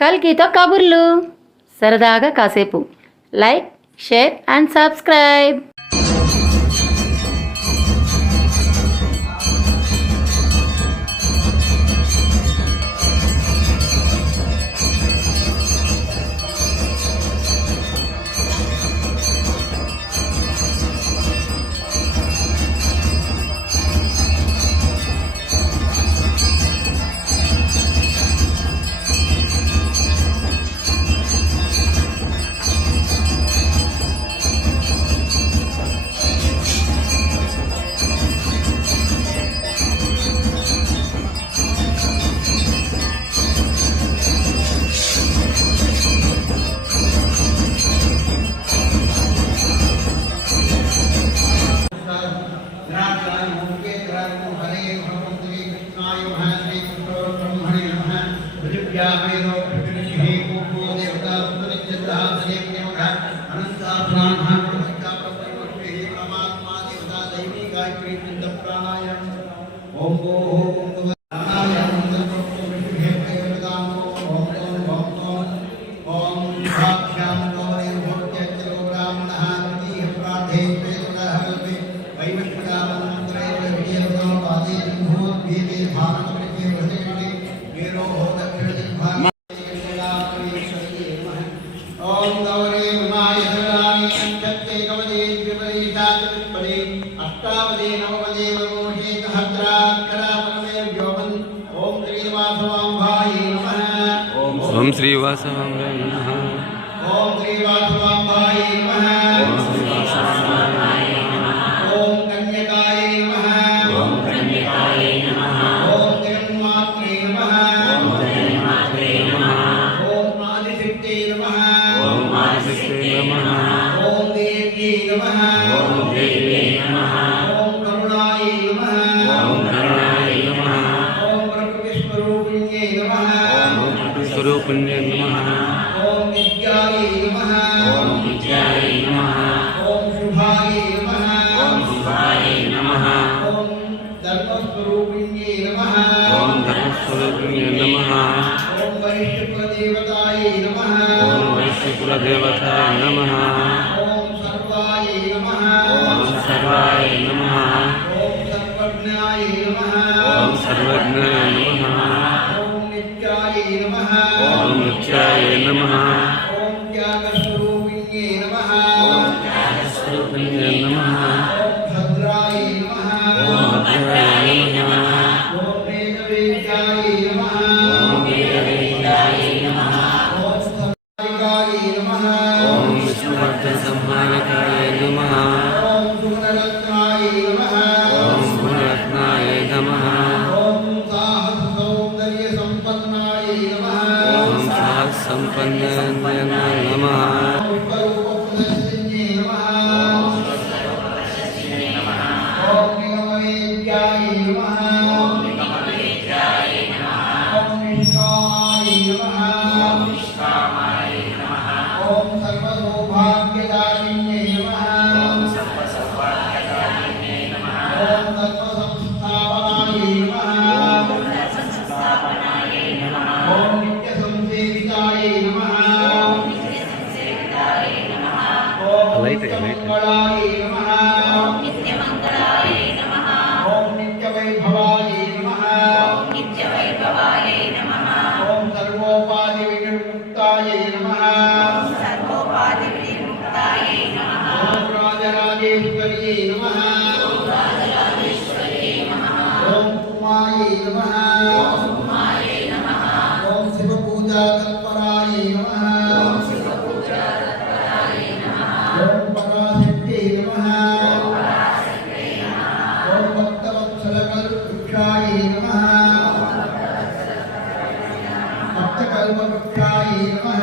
కల్కితో కబుర్లు, సరదాగా కాసేపు. Like, share and subscribe. ओम श्री वासवांगाय नमः। ओम श्री वासवांगाय नमः। ओम श्री वासवांगाय नमः। ओम कन्यकाय नमः। ओम कन्यकाय नमः। ओम जगन्मात्रे नमः। ओम जगन्मात्रे नमः। ओम आदिशक्ते नमः। ओम आदिशक्ते नमः। ओम देव्यै नमः। ओम देव्यै नमः। ओम करुणाय नमः। ओम करुणाय नमः। ओम प्रकृतिस्वरूपिण्यै नमः। ओम प्रकृतिस्वरूपिण्यै नमः। ओम विद्याय नमः। ओम विद्याय नमः। ओम शुभाय नमः। ओम शुभाय नमः। ओम धर्मस्वरूपिण्यै नमः। ओम धर्मस्वरूपिण्यै नमः। ओम वैश्यकुलदेवताय नमः। ओम वैश्यकुलदेवताय नमः। ओम सर्वाय नमः। ओम सर्वाय नमः। ओम सर्वज्ञाय नमः। ओम सर्वज्ञाय नमः। ओम नित्याय नमः। ओम नित्याय नमः। ओम त्यागस्वरूपिण्ये नमः। ओम त्यागस्वरूपिण्ये नमः। ओम भद्राय नमः। ओम भद्राय नमः। ओम वेदवेद्याय नमः। ओम वेदवेद्याय नमः। ओम स्तंभाय नमः। ओम विष्णुवर्धनसंहारकाय नमः। ओम गुणरत्नाय नमः। ओम गुणरत्नाय नमः। ओम साहससौन्दर्यसम्पन्नाय नमः। ओम सहस्रसम्पन्नाय नमः। पुष्परूपप्रदर्शिन्ये नमः। ओम निगमवेद्याय नमः। ओम निष्कामाय नमः। ओम सर्वसौभाग्यदायिन्ये नमः। ओम तत्त्वसंस्थापनाय नमः। ओम नित्यसंसेविताय नमः। ओम नित्यमङ्गलाय नमः। ओम नित्यवैभवाय नमः। ओम सर्वोपाधिविनिर्मुक्ताय नमः। ओम राजराजेश्वर्यै नमः। ओम उमायै नमः। ओम शिवपूजातत्पराय नमः। ओम पराशक्त्यै नमः। ओम भक्तवत्सलकल्पवृक्षाय नमः। भक्तकल्पवृक्षाय नमः।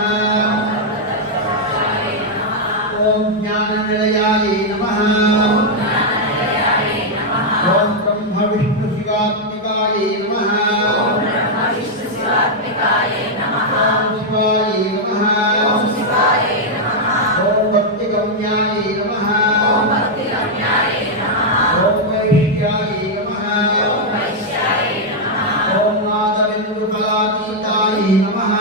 ओम ज्ञाननिलयाय नमः। ओम ब्रह्म विष्णु शिवात्मिकाय नमः। ओम शिवाय नमः। ओम भक्तिगम्याय नमः। ओम वैश्याय नमः। ओम नादबिन्दुकलातीताय नमः।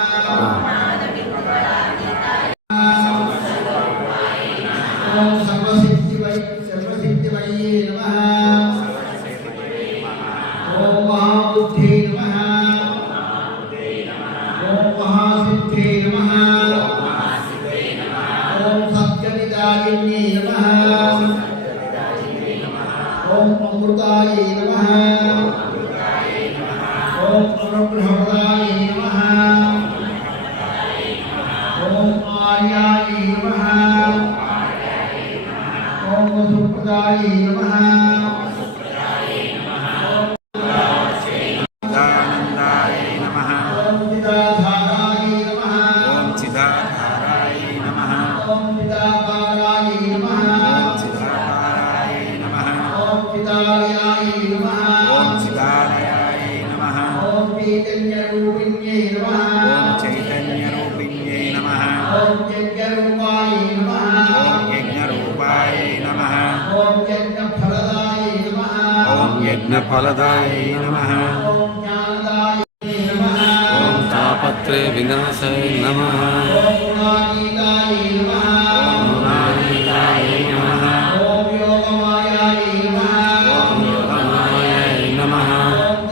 नमः चिदानन्दाय नमः ॐ चिदाधाराय नमः ॐ चिदाधाराय नमः ॐ चिदाकाराय नमः ॐ चिदाकाराय नमः ॐ चिदालयाय नमः ॐ चिदालयाय नमः ॐ चैतन्यरूपिण्यै नमः ॐ चैतन्यरूपिण्यै नमः ॐ यज्ञरूपाय नमः ॐ यज्ञरूपाय नमः ॐ यज्ञफलदाय नमः ॐ यज्ञफलदाय नमः ॐ ज्ञानदाय नमः ॐ तापत्रे विनाशाय नमः ॐ गुणातीताय नमः गुणातीताय नमः ॐ योगमायाय नमः ॐ योगमायाय नमः ॐ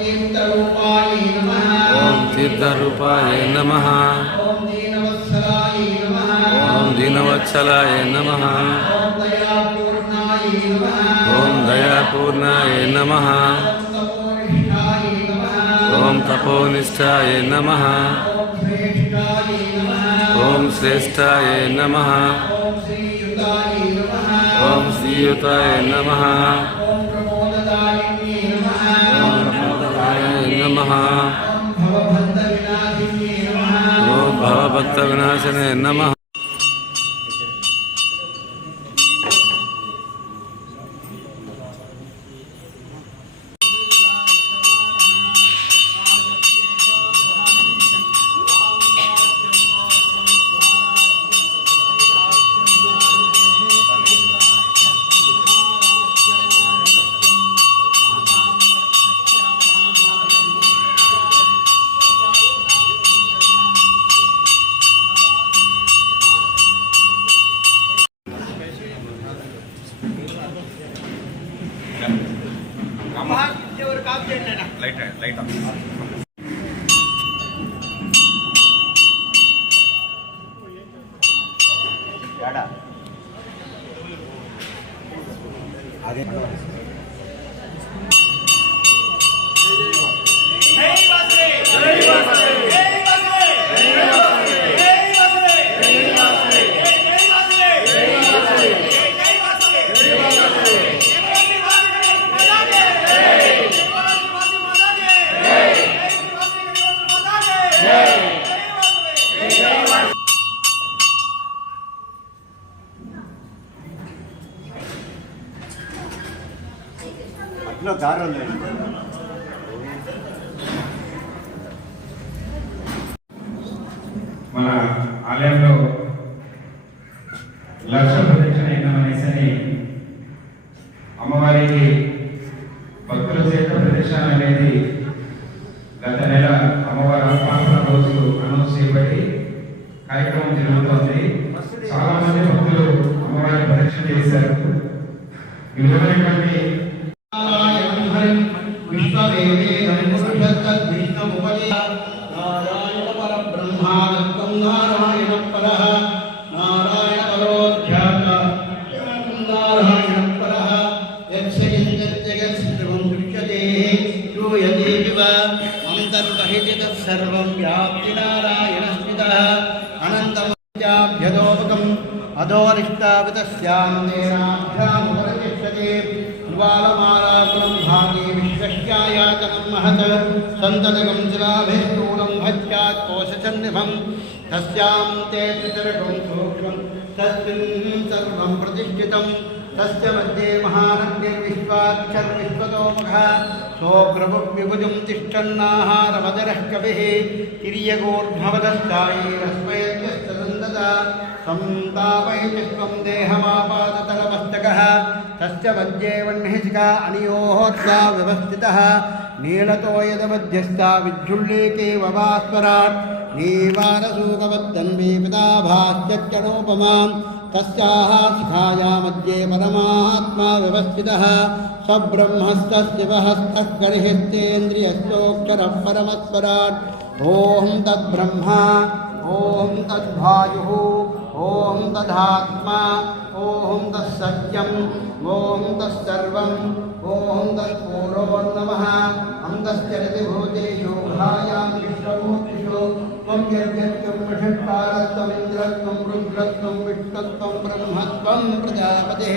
तीर्थरूपाय नमः ॐ तीर्थरूपाय नमः ॐ दीनवत्सलाय नमः ॐ दीनवत्सलाय नमः ॐ दयापूर्णाय नमः ॐ दयापूर्णाय नमः ॐ तपोनिष्ठाय नमः ॐ तपोनिष्ठाय नमः ॐ श्रेष्ठाय नमः ॐ श्रेष्ठाय नमः ॐ श्रीयुताय नमः ॐ श्रीयुताय नमः ॐ प्रमोददायिन्ये नमः ॐ प्रमोददाय नमः ॐ भवभक्तविनाशिन्ये नमः ॐ भवभक्तविनाशने नमः లైట్ అదే మధ్యలో దారి ఉంది. మన ఆలయంలో లక్ష ప్రదక్షిణ యజ్ఞమనేసని అమ్మవారికి భక్తుల చేత ప్రదక్షిణ అనేది గత నెల అమ్మవారి ఆహ్వాన రోజు అనౌన్స్ చేయబడి కార్యక్రమం జరుగుతోంది. చాలా మంది భక్తులు అమ్మవారి ప్రదక్షిణ చేశారు. విలువైనటువంటి నారాయణం హరిం విశ్వవేవేదం పురుషత్తద్విష్ణుముపదే నారాయణ పరబ్రహ్మాదత్తం నారాయణ పరః నారాయణ పరోధ్యాత నారాయణ పరః యత్సయంజగత్సర్వం దృశ్యతే శ్రూయతే వివ అంతర్బహితి తత్సర్వం వ్యాప్తి నారాయణ స్మితః అనంతమత్యాభ్యదోపకం అధోరిష్టావితస్యాం తేనాభ్యాముపరతిష్ఠతే జ్వాలమాలాకులం భాగే విశ్వస్యాయాతనం మహత్ సంతతకం శిలాభిస్థూలం భజ్యాత్ కోశచన్నిభం తస్యాం తే త్రిచరకం సూక్ష్మం తస్మిన్ సర్వం ప్రతిష్ఠితం తస్య మధ్యే మహానగ్నిర్విశ్వాక్షర్విశ్వతోముఖः సోగ్రభుగ్విభుజం తిష్టన్నాహారమదరः కవిः తిర్యగోర్ధ్వవదస్తాయైరస్మయత్యస్తదందత సంతాపయతి స్వం దేహమాపాదతలమస్తకः తస్య మధ్యే వह्निशिखा अनयोर्द्वा व्यवस्थितः नीलतो यदमध्यस्था विज्जुल्लेके ववास्वराट् नीवारसूकवत्तन्वी पिताभाश्चत्यनूपमां तस्याः शिखाया मध्ये परमात्मा व्यवस्थितः सब्रह्मस्तस्य वहस्तः गर्हिस्तेन्द्रियश्चोक्षरः परमस्वराट् ॐ तद्ब्रह्मा ॐ तद्वायुः ॐ तदात्मा ॐ तत्सत्यम् ॐ तत्सर्वम् ॐ तत्पूर्वो नमः अन्तश्चरतिभूतेषु भायां विश्वमूर्तिषु त्वं यज्ञत्वं वषट्कारत्वमिन्द्रत्वं रुद्रत्वं विष्णुत्वं ब्रह्मत्वं प्रजापतिः